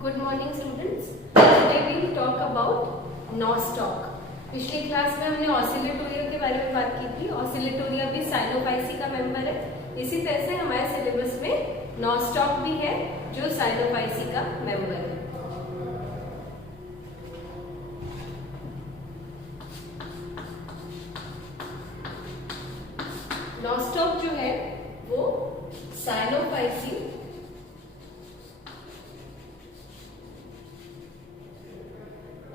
Good morning students. Today we will talk about nostoc. पिछली class में हमने Oscillatoria के बारे में बात की थी. ऑसिलेटोरिया भी साइनोफाइसी का मेंबर है. इसी तरह से हमारे सिलेबस में नॉस्टॉक भी है जो साइनोफाइसी का मेंबर है. नॉस्टॉक जो है वो Cyanophyceae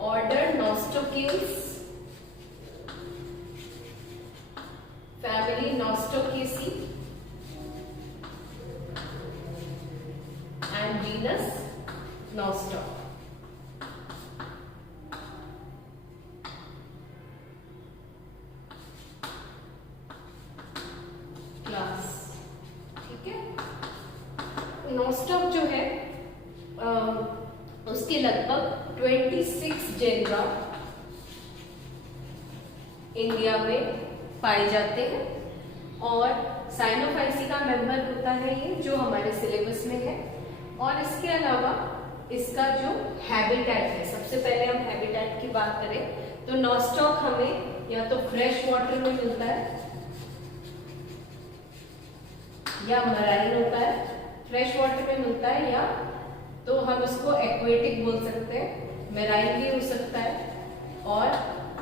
order Nostocales family Nostocaceae and genus Nostoc. Class ठीक है. नॉस्टॉक जो है उसके लगभग 26 जेनरा इंडिया में पाए जाते हैं और साइनोफाइसी का मेंबर होता है ये जो हमारे सिलेबस में है. और इसके अलावा इसका जो हैबिटेट है, सबसे पहले हम हैबिटेट की बात करें तो नॉस्टॉक हमें या तो फ्रेश वाटर में मिलता है या मराइन होता है. फ्रेश वाटर में मिलता है या तो हम उसको एक्वेटिक बोल सकते हैं, मेराइन भी हो सकता है और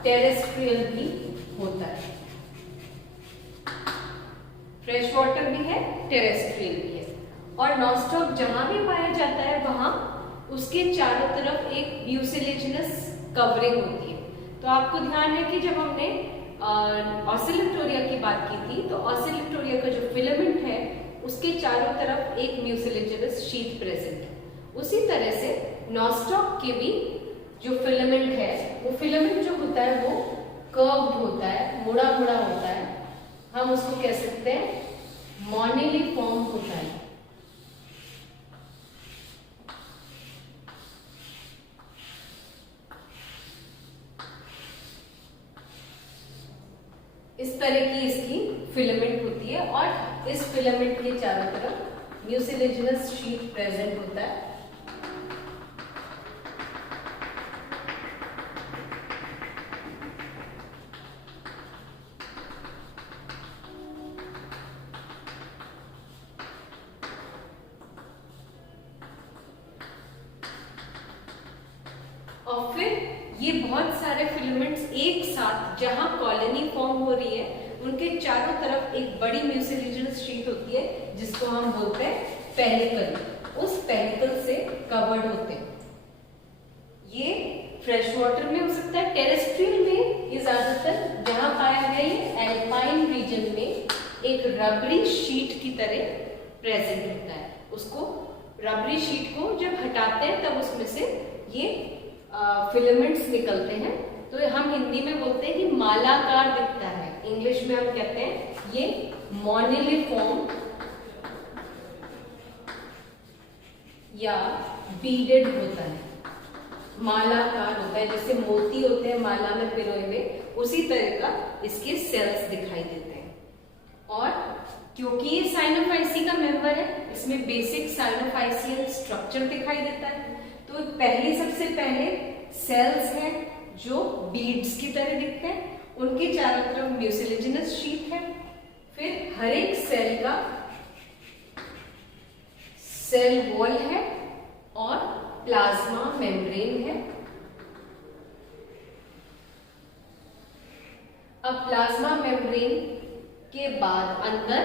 टेरेस्ट्रियल भी होता है. फ्रेश वाटर भी है, टेरेस्ट्रियल भी है. और नॉस्टॉक जहां भी पाया जाता है वहां उसके चारों तरफ एक म्यूसिलेजिनस कवरिंग होती है. तो आपको ध्यान है कि जब हमने ऑसिलेटोरिया की बात की थी तो ऑसिलेटोरिया का जो फिलामेंट है उसके चारों तरफ एक म्यूसिलेजिनस शीट प्रेजेंट है. उसी तरह से नॉस्टॉक के भी जो फिलामेंट है वो फिलामेंट जो होता है वो कर्व्ड होता है, मुड़ा मुड़ा होता है. हम उसको कह सकते हैं मोनेलिफॉर्म होता है. इस तरह की इसकी फिलामेंट होती है और इस फिलामेंट के चारों तरफ म्यूसिलेजिनस शीट प्रेजेंट होता है. और फिर ये बहुत सारे फिलामेंट्स एक साथ जहां कॉलोनी फॉर्म हो रही है उनके चारों तरफ एक बड़ी म्यूसिलेजिनस शीट होती है जिसको हम बोलते हैं पेनिकल. उस पेनिकल से कवर्ड होते हैं. ये फ्रेश वाटर में हो सकता है, टेरेस्ट्रियल में ये ज्यादातर जहां पाया गया ये एल्पाइन रीजन में एक रबरी शीट की तरह प्रेजेंट होता है. उसको रबरी शीट को जब हटाते हैं तब उसमें से ये फिलामेंट्स निकलते हैं. तो हम हिंदी में बोलते हैं कि मालाकार दिखता है. इंग्लिश में हम कहते हैं ये मोनेलिफॉर्म या बीडेड होता है, मालाकार होता है. जैसे मोती होते हैं माला में पिरोए हुए, उसी तरह का इसके सेल्स दिखाई देते हैं. और क्योंकि ये साइनोफाइसी का मेंबर है इसमें बेसिक साइनोफाइसियल स्ट्रक्चर दिखाई देता है. तो सबसे पहले सेल्स हैं जो बीड्स की तरह दिखते हैं, उनके चारों तरफ म्यूसिलेजिनस शीट है. फिर हर एक सेल का सेल वॉल है और प्लाज्मा मेम्ब्रेन है. अब प्लाज्मा मेम्ब्रेन के बाद अंदर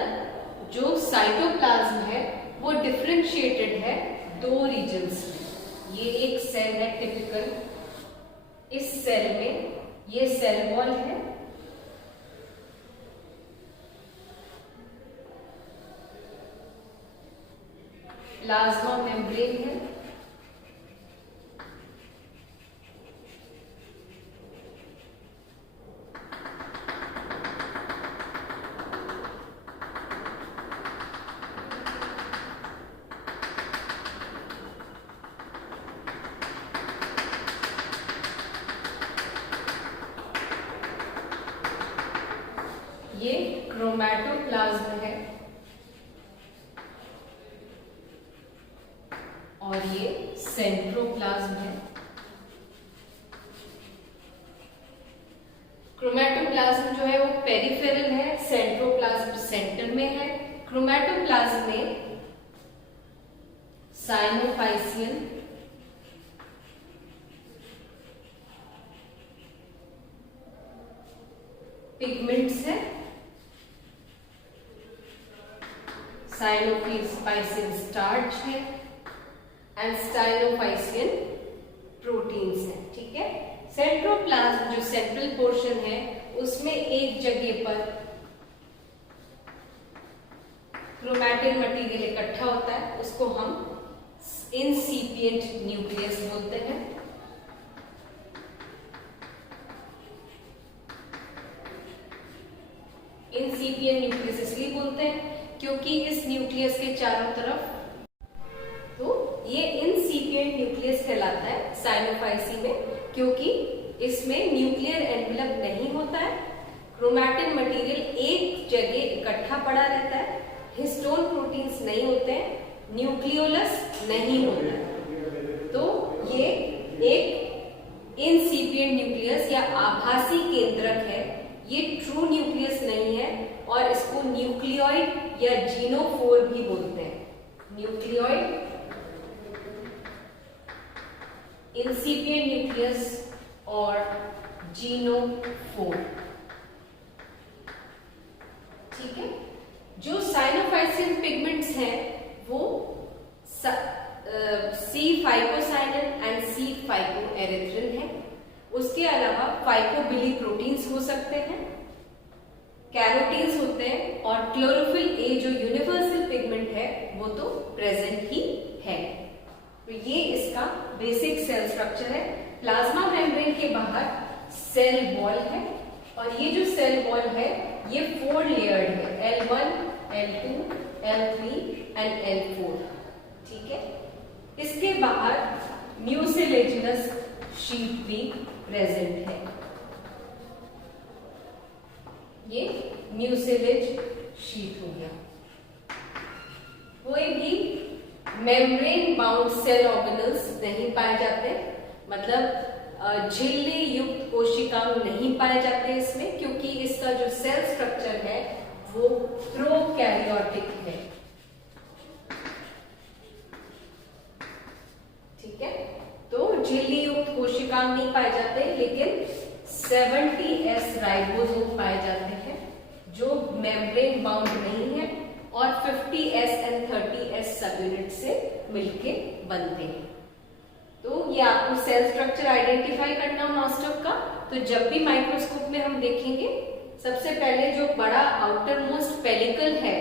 जो साइटोप्लाज्म है वो डिफरेंशिएटेड है दो रीजन्स में. ये एक सेल है टिपिकल. इस सेल में ये सेल वॉल है प्लाज्मा मेम्ब्रेन है ये क्रोमैटोप्लाज्म है और ये सेंट्रोप्लाज्म है। क्रोमैटोप्लाज्म जो है वो पेरिफेरल है, सेंट्रोप्लाज्म सेंटर में है। क्रोमैटोप्लाज्म में साइनोफाइसियन, पिगमेंट्स है, साइनोफाइसियन स्टार्च है एंड साइनोफाइसियन प्रोटीन्स है। ठीक है, सेंट्रोप्लाज्म जो सेंट्रल पोर्शन है उसमें एक जगह पर क्रोमैटिन मटेरियल इकट्ठा होता है, उसको हम इंसिपिएंट न्यूक्लियस बोलते हैं। इंसिपिएंट न्यूक्लियस इसलिए बोलते हैं क्योंकि इस न्यूक्लियस के चारों तरफ, तो ये इंसिपिएंट न्यूक्लियस कहलाता है साइनोफाइसी में, क्योंकि इसमें न्यूक्लियर एनवेलप नहीं होता है, क्रोमैटिन मटेरियल एक जगह इकट्ठा पड़ा रहता है, हिस्टोन प्रोटीन्स नहीं होते हैं, न्यूक्लियोलस नहीं होता है। तो ये एक इंसिपिएंट न्यूक्लियस या आभासी केंद्रक है, ये ट्रू न्यूक्लियस नहीं है और इसको न्यूक्लियोइड या जीनोफोर भी बोलते हैं। न्यूक्लियोइड, इंसिपिएंट न्यूक्लियस और जीनोफोर। ठीक है, जो साइनोफाइसियन पिगमेंट्स हैं वो सी फाइकोसाइनिन एंड सी फाइकोएरिथ्रिन है। उसके अलावा फाइकोबिली प्रोटीन्स हो सकते हैं, कैरोटीन्स होते हैं और क्लोरोफिल ए जो यूनिवर्सल पिगमेंट है वो तो प्रेजेंट ही है। तो ये इसका बेसिक सेल स्ट्रक्चर है। प्लाज्मा मेम्ब्रेन के बाहर सेल वॉल है और ये जो सेल वॉल है ये 4 लेयर्ड है, L1, L2, L3 and L4। ठीक है, इसके बाहर म्यूसिलेजिनस शीट भी प्रेजेंट है। ये म्यूसिलेज शीट हो गया। कोई भी मेम्ब्रेन बाउंड सेल ऑर्गेनल्स नहीं पाए जाते, मतलब झिल्ली युक्त कोशिकांग नहीं पाए जाते इसमें, क्योंकि इसका जो सेल स्ट्रक्चर है वो प्रोकैरियोटिक है। ठीक है, तो झिल्ली युक्त कोशिकांग नहीं पाए जाते, लेकिन 70S राइबोसोम पाए जाते हैं जो मेम्ब्रेन बाउंड नहीं है और 50S एंड 30S सब यूनिट से मिलके बनते हैं। तो ये आपको सेल स्ट्रक्चर आइडेंटिफाई करना मास्टर का। तो जब भी माइक्रोस्कोप में हम देखेंगे, सबसे पहले जो बड़ा आउटर मोस्ट पेलिकल है,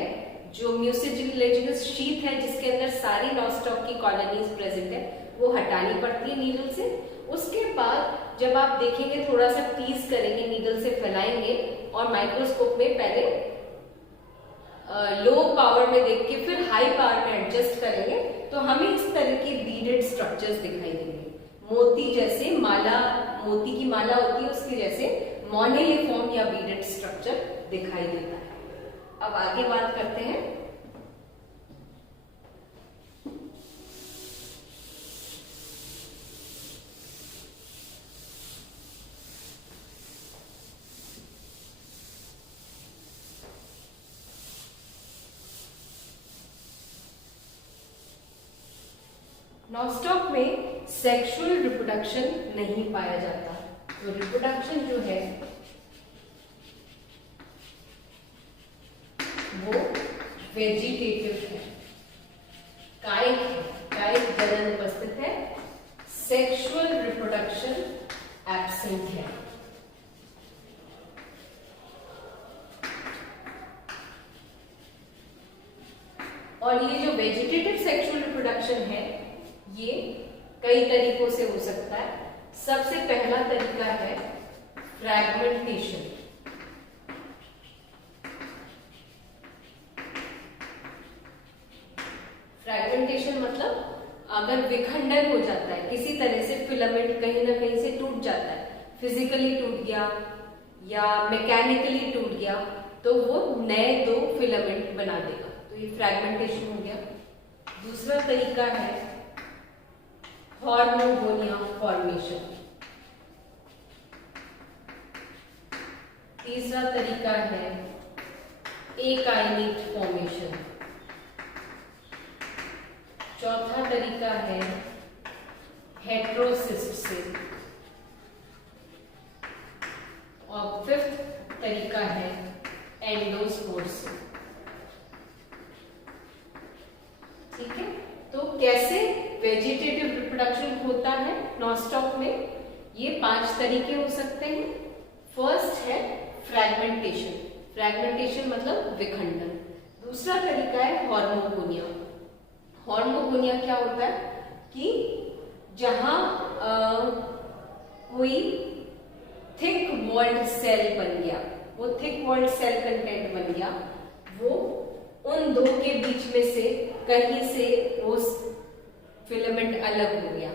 जो म्यूसिलेजिनस शीट है जिसके अंदर सारी नॉस्टॉक की कॉलोनीज प्रेजेंट है, वो हटानी पड़ती है नीडल से। उसके बाद जब आप देखेंगे, थोड़ा सा टीज करेंगे, नीडल से फैलाएंगे और माइक्रोस्कोप में पहले लो पावर में देख के फिर हाई पावर में एडजस्ट करेंगे, तो हमें इस तरह के बीडेड स्ट्रक्चर्स दिखाई देंगे। मोती जैसे माला, मोती की माला होती है उसके जैसे मोनेलिफॉर्म या बीडेड स्ट्रक्चर दिखाई देता है। अब आगे बात करते हैं। नॉस्टॉक में सेक्सुअल रिप्रोडक्शन नहीं पाया जाता, तो रिप्रोडक्शन जो है वो वेजिटेटिव है, कायिक है, कायिक जनन उपस्थित है, सेक्सुअल रिप्रोडक्शन एब्सेंट है। और ये जो वेजिटेटिव सेक्सुअल रिप्रोडक्शन है ये कई तरीकों से हो सकता है। सबसे पहला तरीका है फ्रैगमेंटेशन। फ्रैगमेंटेशन मतलब अगर विखंडन हो जाता है किसी तरह से, फिलामेंट कहीं ना कहीं से टूट जाता है, फिजिकली टूट गया या मैकेनिकली टूट गया, तो वो नए 2 फिलामेंट बना देगा, तो ये फ्रैगमेंटेशन हो गया। दूसरा तरीका है हॉर्मोगोनिया फॉर्मेशन। तीसरा तरीका है एकाइनेट फॉर्मेशन। चौथा तरीका है हेट्रोसिस्ट से, और फिफ्थ तरीका है एंडोस्पोर से। ठीक है, तो कैसे वेजिटेटिव रिप्रोडक्शन होता है नॉस्टॉक में, ये 5 तरीके हो सकते हैं। फर्स्ट है फ्रैगमेंटेशन, फ्रैगमेंटेशन मतलब विखंडन। दूसरा तरीका है हॉर्मोगोनिया। हॉर्मोगोनिया क्या होता है कि जहां कोई थिक वॉल्ड सेल बन गया, वो थिक वॉल्ड सेल कंटेंट बन गया, वो उन दो के बीच में से कहीं से वो फिलामेंट अलग हो गया।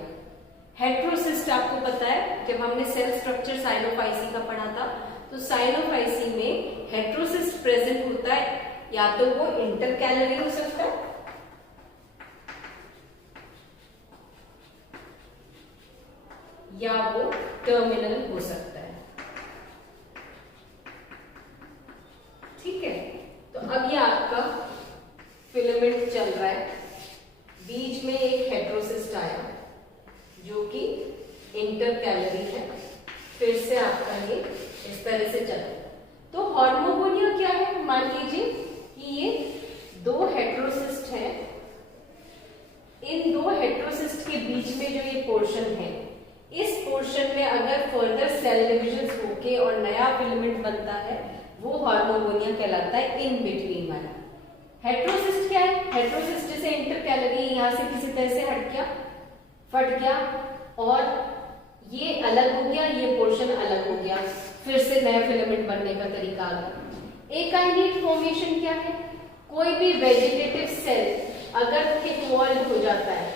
हेट्रोसिस्ट आपको पता है, जब हमने सेल स्ट्रक्चर साइनोफाइसी का पढ़ा था, तो साइनोफाइसी में हेट्रोसिस्ट प्रेजेंट होता है, या तो वो इंटरकैलरी हो सकता है या वो टर्मिनल हो सकता है। ठीक है, तो अब ये आपका फिलामेंट चल रहा है, बीच में एक हेट्रोसिस्ट आया जो कि इंटरकैलरी है, फिर से आपका ये इस तरह से चला। तो हॉर्मोगोनिया क्या है, मान लीजिए कि ये 2 हेट्रोसिस्ट हैं, इन 2 हेट्रोसिस्ट के बीच में जो ये पोर्शन है, इस पोर्शन में अगर फर्दर सेल डिविजन होके और नया फिलामेंट बनता है, वो हॉर्मोगोनिया कहलाता है। इन बिटवीन वाला हेट्रोसिस्ट क्या है, हेट्रोसिस्ट जैसे इंटरकैलरी यहां से किसी तरह से हट गया, फट गया, और ये अलग हो गया, ये पोर्शन अलग हो गया, फिर से नया फिलामेंट बनने का तरीका आ गया। एकाइनेट फॉर्मेशन क्या है, कोई भी वेजिटेटिव सेल अगर थिक वॉल्ड हो जाता है,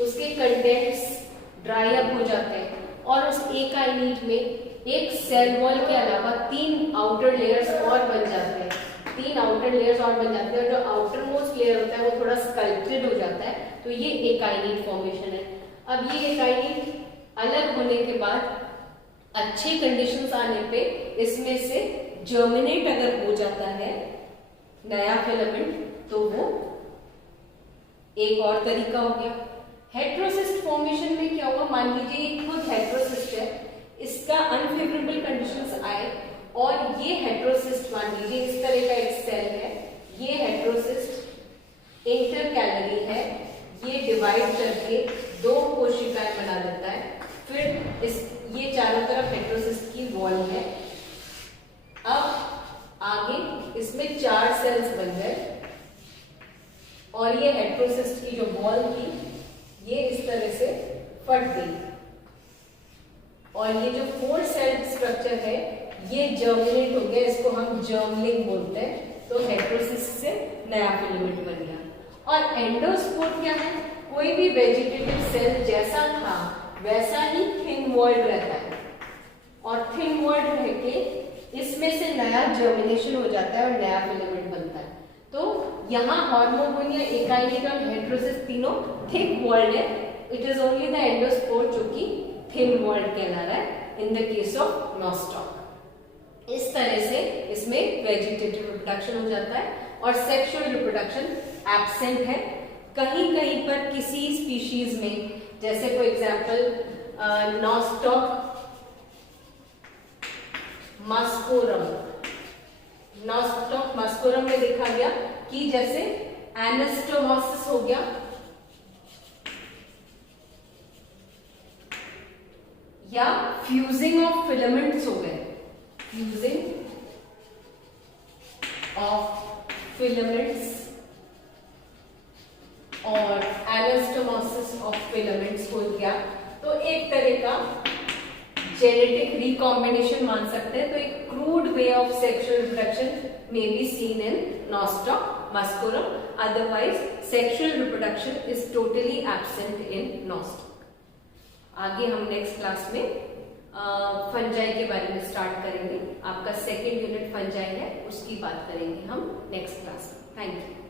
उसके कंटेंट्स ड्राई अप हो जाते हैं, और उस एकाइनेट में एक सेल वॉल के अलावा 3 आउटर लेयर्स और बन जाते हैं, 3 आउटर लेयर्स और बन जाते हैं, और जो आउटर मोस्ट लेयर होता है वो थोड़ा स्कल्प्टेड हो जाता है, तो ये एकाइनेट फॉर्मेशन है। अब ये एकाइनेट अलग होने के बाद अच्छे कंडीशंस आने पे इसमें से जर्मिनेट अगर हो जाता है नया फिलामेंट, तो वो एक और तरीका हो गया। हेट्रोसिस्ट फॉर्मेशन में क्या हुआ, मान लीजिए खुद हेट्रोसिस्ट है, इसका अनफेवरेबल कंडीशंस आए, और ये हेट्रोसिस्ट मान लीजिए इस तरह का एक सेल है, ये हेट्रोसिस्ट इंटरकैलरी है, ये डिवाइड करके 2 कोशिकाएं बना देता है, फिर ये चारों तरफ हेट्रोसिस्ट की वॉल है। अब आगे इसमें 4 सेल्स बन गए, और ये हेट्रोसिस्ट की जो वॉल थी ये इस तरह से फट गई, और ये जो 4 सेल स्ट्रक्चर है ये जर्मिनेट हो गया, इसको हम जर्मलिंग बोलते हैं। तो हेट्रोसिस्ट से नया फिलामेंट बन गया। और एंडोस्पोर क्या है, कोई भी वेजिटेटिव सेल जैसा था वैसा ही थिन वॉल्ड रहता है, और थिन वॉल्ड रह के इसमें से नया जर्मिनेशन हो जाता है और नया फिलामेंट बनता है। तो यहाँ हॉर्मोगोनिया, एकाइनेट और हेट्रोसिस्ट तीनों थिक वॉल्ड है। It is only the endospore जो कि थिन वॉल्ड कहला रहा है in the case of nostoc. इस तरह से इसमें वेजिटेटिव रिप्रोडक्शन हो जाता है, और सेक्सुअल रिप्रोडक्शन एब्सेंट है। कहीं कहीं पर किसी स्पीशीज में, जैसे फॉर एग्जाम्पल नॉस्टॉक मस्कोरम, नॉस्टॉक मस्कोरम में देखा गया कि जैसे एनास्टोमोसिस हो गया, या फ्यूजिंग ऑफ फिलामेंट्स हो गए, फ्यूजिंग ऑफ फिलामेंट्स और एनास्टोमोसिस ऑफ फिलामेंट्स हो गया, तो एक तरह का जेनेटिक रिकॉम्बिनेशन मान सकते हैं। तो एक crude way of sexual reproduction may be seen in Nostoc muscarum, otherwise sexual reproduction is totally absent in Nostoc। आगे हम नेक्स्ट क्लास में फंजाई के बारे में स्टार्ट करेंगे। आपका सेकेंड यूनिट फंजाई है, उसकी बात करेंगे हम नेक्स्ट क्लास में। Thank you.